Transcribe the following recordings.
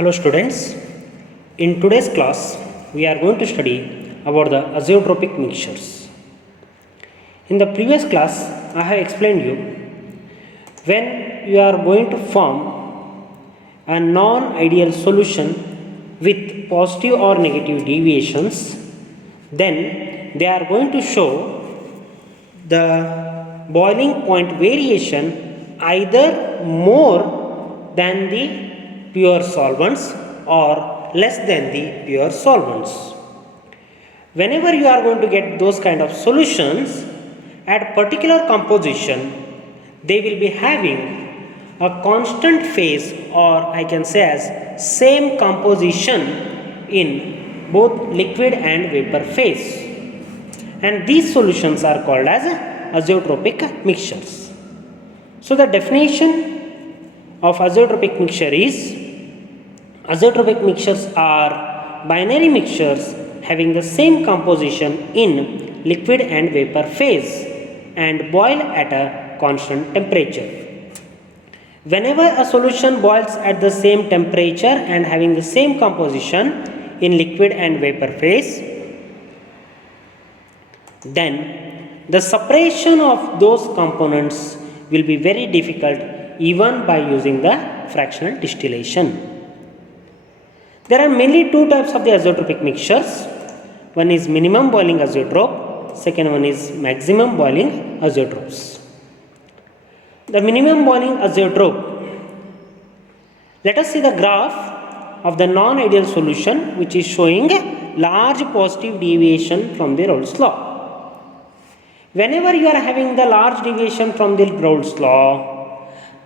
Hello students, in today's class we are going to study about the azeotropic mixtures. In the previous class I have explained you when you are going to form a non-ideal solution with positive or negative deviations, then they are going to show the boiling point variation either more than the pure solvents or less than the pure solvents. Whenever you are going to get those kind of solutions at particular composition, they will be having a constant phase, or I can say as same composition in both liquid and vapor phase, and these solutions are called as azeotropic mixtures. So the definition of azeotropic mixture is: azeotropic mixtures are binary mixtures having the same composition in liquid and vapor phase and boil at a constant temperature. Whenever a solution boils at the same temperature and having the same composition in liquid and vapor phase, then the separation of those components will be very difficult even by using the fractional distillation. There are mainly two types of the azeotropic mixtures. One is minimum boiling azeotrope, second one is maximum boiling azeotropes. The minimum boiling azeotrope, let us see the graph of the non-ideal solution which is showing large positive deviation from the Raoult's law. Whenever you are having the large deviation from the Raoult's law,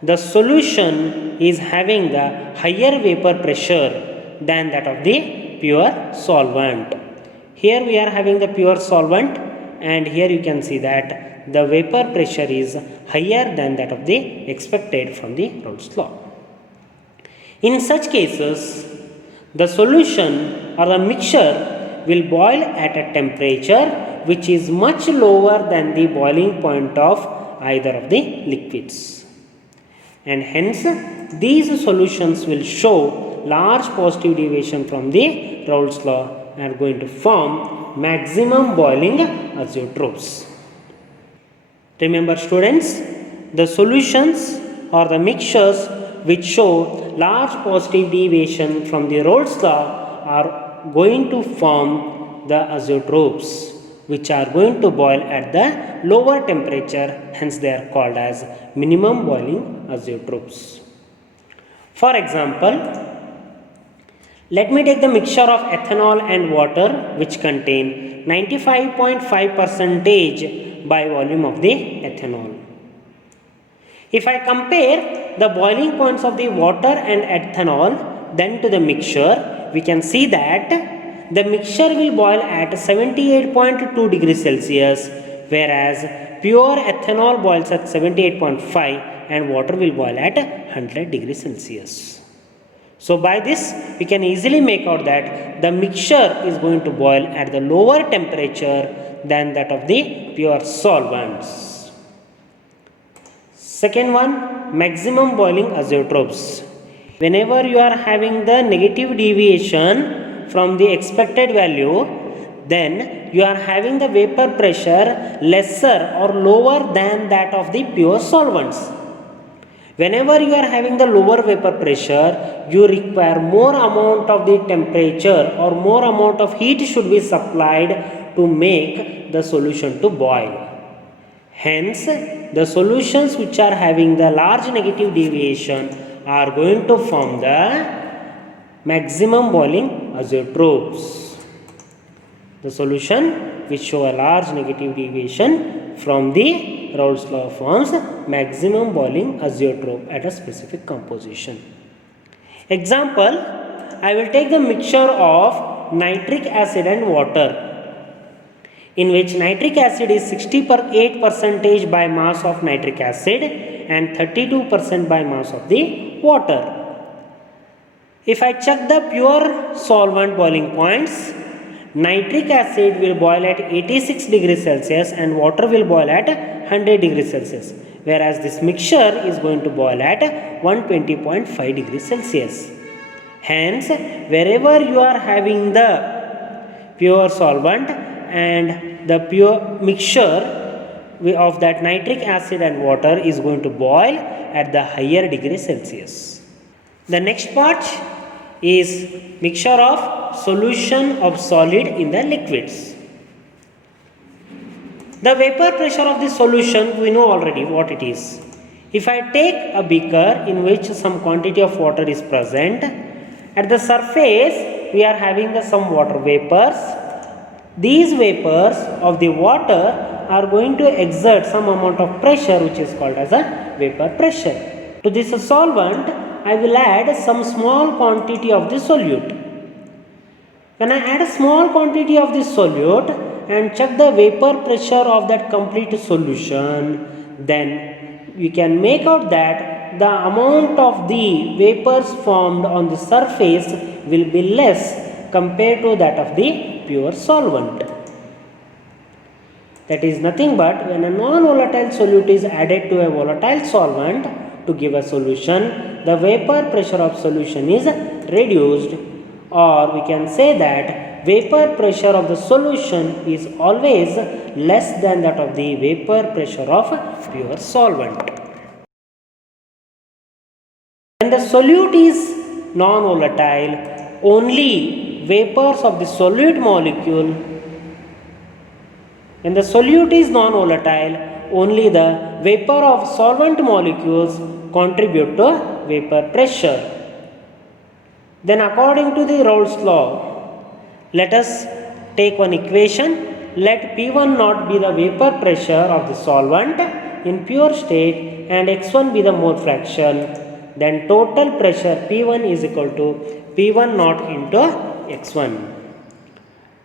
the solution is having the higher vapor pressure than that of the pure solvent. Here we are having the pure solvent, and here you can see that the vapor pressure is higher than that of the expected from the Raoult's law. In such cases, the solution or the mixture will boil at a temperature which is much lower than the boiling point of either of the liquids, and hence these solutions will show large positive deviation from the Raoult's law and are going to form maximum boiling azeotropes. Remember students, the solutions or the mixtures which show large positive deviation from the Raoult's law are going to form the azeotropes, which are going to boil at the lower temperature, hence they are called as minimum boiling azeotropes. For example, let me take the mixture of ethanol and water which contain 95.5% by volume of the ethanol. If I compare the boiling points of the water and ethanol then to the mixture, we can see that the mixture will boil at 78.2 degrees Celsius, whereas pure ethanol boils at 78.5 and water will boil at 100 degrees Celsius. So by this we can easily make out that the mixture is going to boil at the lower temperature than that of the pure solvents. Second one, maximum boiling azeotropes. Whenever you are having the negative deviation from the expected value, then you are having the vapor pressure lesser or lower than that of the pure solvents. Whenever you are having the lower vapor pressure, you require more amount of the temperature or more amount of heat should be supplied to make the solution to boil. Hence, the solutions which are having the large negative deviation are going to form the maximum boiling azeotropes. The solution which show a large negative deviation from the Raoult's law forms maximum boiling azeotrope at a specific composition. Example, I will take the mixture of nitric acid and water, in which nitric acid is 68% by mass of nitric acid and 32% by mass of the water. If I check the pure solvent boiling points, nitric acid will boil at 86 degrees Celsius and water will boil at 100 degrees Celsius, whereas this mixture is going to boil at 120.5 degrees Celsius. Hence, wherever you are having the pure solvent and the pure mixture of that nitric acid and water is going to boil at the higher degree Celsius. The next part is mixture of solution of solid in the liquids. The vapor pressure of the solution, we know already what it is. If I take a beaker in which some quantity of water is present, at the surface we are having some water vapors. These vapors of the water are going to exert some amount of pressure which is called as a vapor pressure. To this solvent, I will add some small quantity of the solute. When I add a small quantity of this solute and check the vapor pressure of that complete solution, then you can make out that the amount of the vapors formed on the surface will be less compared to that of the pure solvent. That is nothing but when a non-volatile solute is added to a volatile solvent to give a solution, the vapor pressure of solution is reduced, or we can say that vapor pressure of the solution is always less than that of the vapor pressure of pure solvent. When the solute is non-volatile, only vapors of the solute molecule. When the solute is non-volatile, only the vapor of solvent molecules contribute to vapor pressure. Then according to the Raoult's law, let us take one equation. Let P1 naught be the vapor pressure of the solvent in pure state and X1 be the mole fraction. Then total pressure P1 is equal to P1 naught into X1,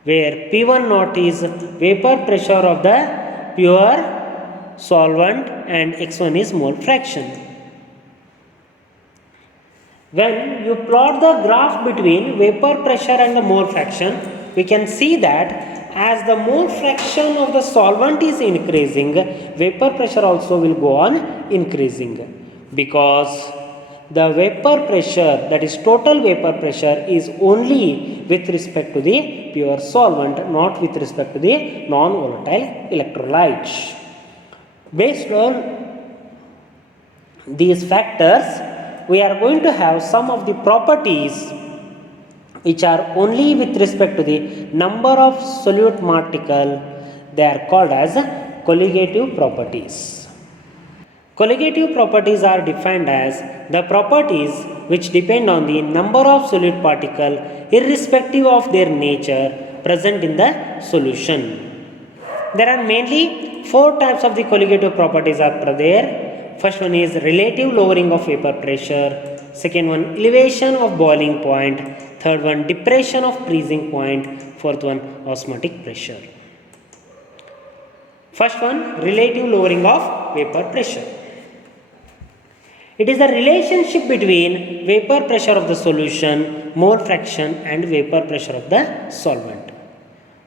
where P1 naught is vapor pressure of the pure solvent and X1 is mole fraction. When you plot the graph between vapor pressure and the mole fraction, we can see that as the mole fraction of the solvent is increasing, vapor pressure also will go on increasing, because the vapor pressure, that is total vapor pressure, is only with respect to the pure solvent, not with respect to the non-volatile electrolyte. Based on these factors, we are going to have some of the properties which are only with respect to the number of solute particle. They are called as colligative properties. Colligative properties are defined as the properties which depend on the number of solute particle irrespective of their nature present in the solution. There are mainly 4 types of the colligative properties are there. First one is relative lowering of vapor pressure, second one elevation of boiling point, third one depression of freezing point, fourth one osmotic pressure. First one, relative lowering of vapor pressure. It is the relationship between vapor pressure of the solution, mole fraction and vapor pressure of the solvent.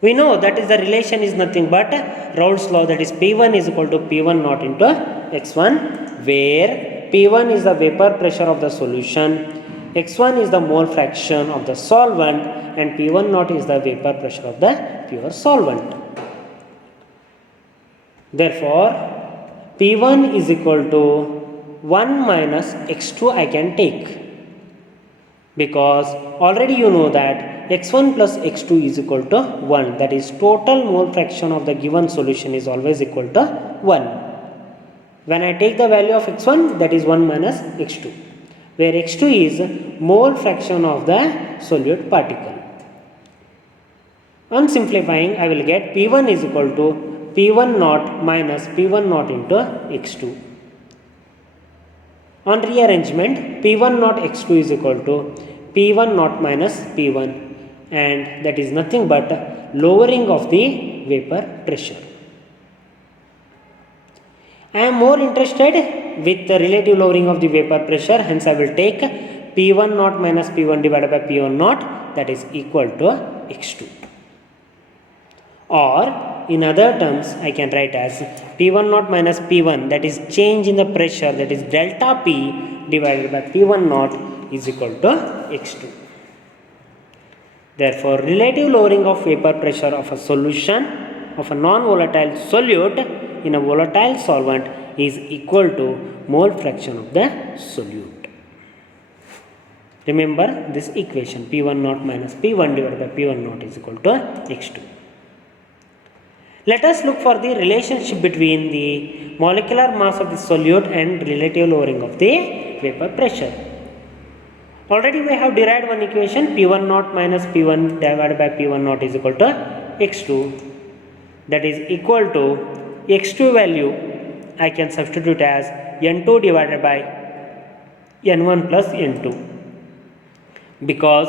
We know that is the relation is nothing but Raoult's law, that is P1 is equal to P1 naught into X1, where P1 is the vapor pressure of the solution, X1 is the mole fraction of the solvent and P1 naught is the vapor pressure of the pure solvent. Therefore, P1 is equal to 1 minus X2 I can take, because already you know that X1 plus X2 is equal to 1, that is total mole fraction of the given solution is always equal to 1. When I take the value of X1, that is 1 minus X2, where X2 is mole fraction of the solute particle. On simplifying, I will get P1 is equal to P1 naught minus P1 naught into X2. On rearrangement, P1 naught X2 is equal to P1 naught minus P1, and that is nothing but lowering of the vapor pressure. I am more interested with the relative lowering of the vapor pressure, hence I will take P1 naught minus P1 divided by P1 naught, that is equal to X2. Or in other terms, I can write as P1 naught minus P1, that is change in the pressure, that is delta P divided by P1 naught is equal to X2. Therefore, relative lowering of vapor pressure of a solution of a non-volatile solute in a volatile solvent is equal to mole fraction of the solute. Remember this equation, P1 naught minus P1 divided by P1 naught is equal to X2. Let us look for the relationship between the molecular mass of the solute and relative lowering of the vapor pressure. Already we have derived one equation, P1 naught minus P1 divided by P1 naught is equal to X2. That is equal to X2 value I can substitute as N2 divided by N1 plus N2, because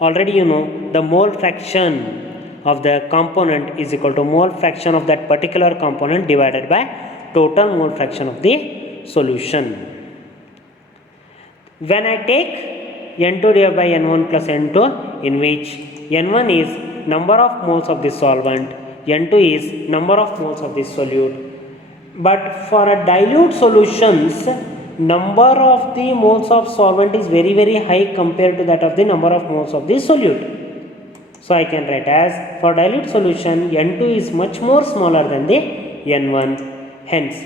already you know the mole fraction of the component is equal to mole fraction of that particular component divided by total mole fraction of the solution. When I take N2 divided by N1 plus N2, in which N1 is number of moles of the solvent, N2 is number of moles of the solute. But for a dilute solutions, number of the moles of solvent is very high compared to that of the number of moles of the solute. So I can write as for dilute solution, N2 is much more smaller than the N1. Hence,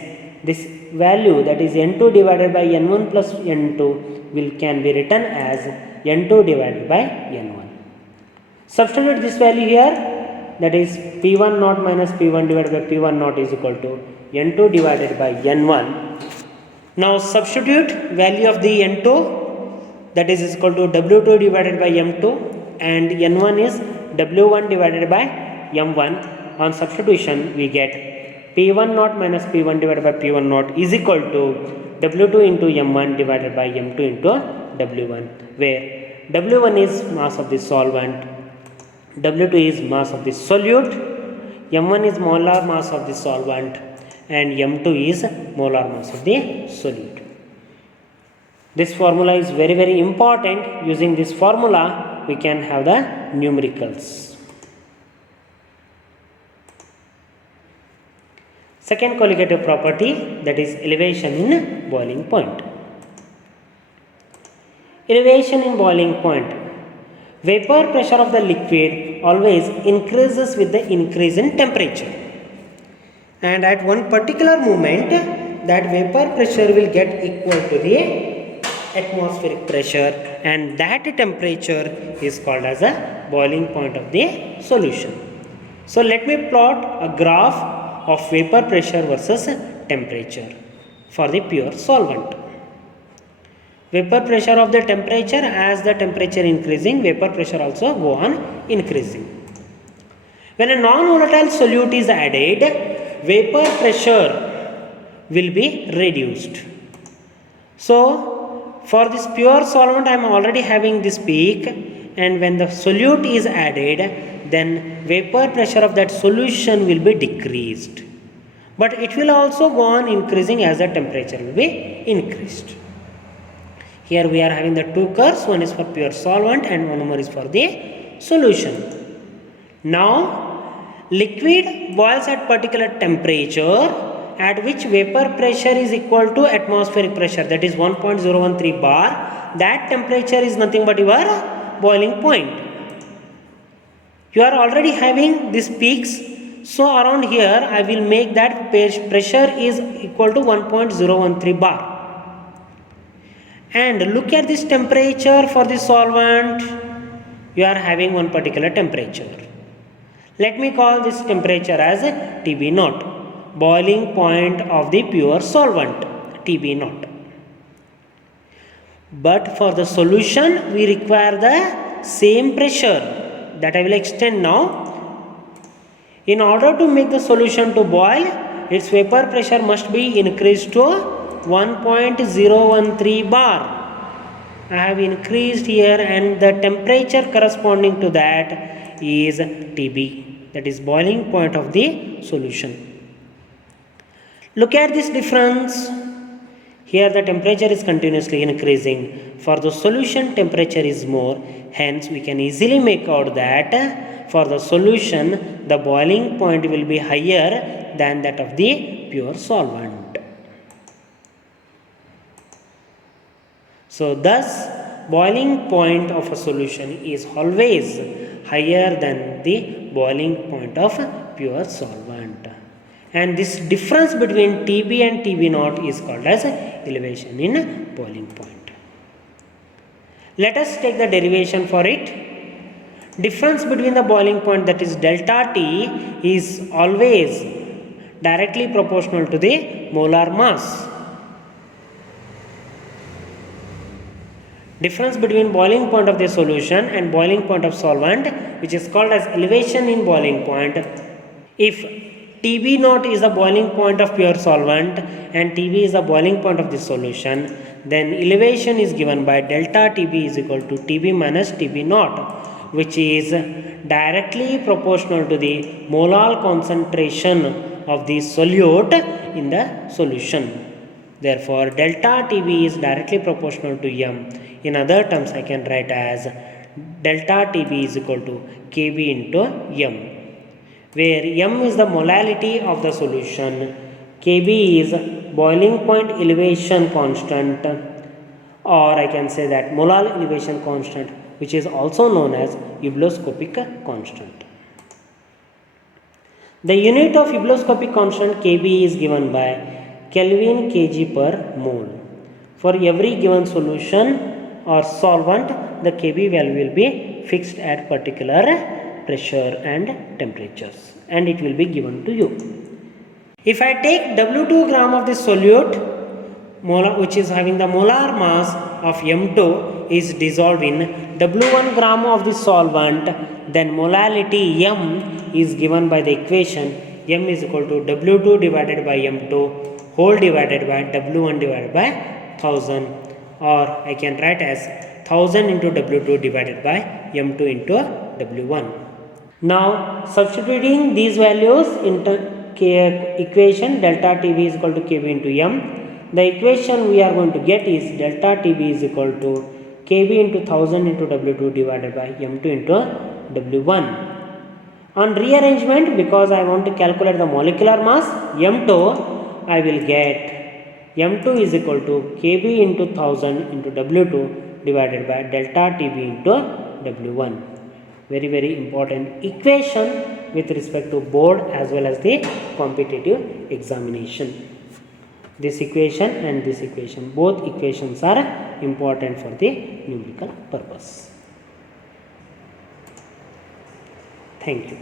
this value, that is N2 divided by N1 plus N2, can be written as N2 divided by N1. Substitute this value here, that is P1 naught minus P1 divided by P1 naught is equal to N2 divided by N1. Now substitute value of the N2, that is equal to W2 divided by M2, and N1 is W1 divided by M1. On substitution we get P1 naught minus P1 divided by P1 naught is equal to W2 into M1 divided by M2 into W1, where W1 is mass of the solvent, W2 is mass of the solute, M1 is molar mass of the solvent, and M2 is molar mass of the solute. This formula is very important. Using this formula we can have the numericals. Second colligative property, that is elevation in boiling point. Elevation in boiling point. Vapor pressure of the liquid always increases with the increase in temperature. And at one particular moment, that vapor pressure will get equal to the atmospheric pressure, and that temperature is called as a boiling point of the solution. So let me plot a graph of vapor pressure versus temperature for the pure solvent. Vapor pressure of the temperature, as the temperature increasing, vapor pressure also go on increasing. When a non-volatile solute is added, vapor pressure will be reduced. So for this pure solvent I am already having this peak, and when the solute is added, then vapor pressure of that solution will be decreased. But it will also go on increasing as the temperature will be increased. Here we are having the two curves, one is for pure solvent and one more is for the solution. Now liquid boils at particular temperature at which vapor pressure is equal to atmospheric pressure, that is 1.013 bar. That temperature is nothing but your boiling point. You are already having these peaks, so around here I will make that pressure is equal to 1.013 bar. And look at this temperature for the solvent. You are having one particular temperature. Let me call this temperature as TB naught, boiling point of the pure solvent, TB naught. But for the solution we require the same pressure, that I will extend now. In order to make the solution to boil, its vapor pressure must be increased to 1.013 bar. I have increased here, and the temperature corresponding to that is TB, that is boiling point of the solution. Look at this difference. Here the temperature is continuously increasing. For the solution temperature is more. Hence we can easily make out that for the solution the boiling point will be higher than that of the pure solvent. So thus boiling point of a solution is always higher than the boiling point of pure solvent, and this difference between TB and TB naught is called as elevation in boiling point. Let us take the derivation for it. Difference between the boiling point, that is delta T, is always directly proportional to the molar mass. Difference between boiling point of the solution and boiling point of solvent, which is called as elevation in boiling point. If TB naught is the boiling point of pure solvent and TB is the boiling point of the solution, then elevation is given by delta TB is equal to TB minus TB naught, which is directly proportional to the molar concentration of the solute in the solution. Therefore, delta TB is directly proportional to M. In other terms, I can write as delta TB is equal to Kb into M, where M is the molality of the solution, Kb is boiling point elevation constant, or I can say that molar elevation constant, which is also known as ebullioscopic constant. The unit of ebullioscopic constant Kb is given by Kelvin kg per mole. For every given solution or solvent, the Kb value will be fixed at particular pressure and temperatures, and it will be given to you. If I take W2 gram of the solute, which is having the molar mass of M2 is dissolved in W1 gram of the solvent, then molality M is given by the equation M is equal to W2 divided by M2 whole divided by W1 divided by 1000, or I can write as 1000 into W2 divided by M2 into W1. Now substituting these values into equation delta TB is equal to Kb into M, the equation we are going to get is delta TB is equal to Kb into 1000 into W2 divided by M2 into W1. On rearrangement, because I want to calculate the molecular mass M2, I will get M2 is equal to Kb into 1000 into W2 divided by delta TB into W1. Very, very important equation with respect to board as well as the competitive examination. This equation and this equation, both equations are important for the numerical purpose. Thank you.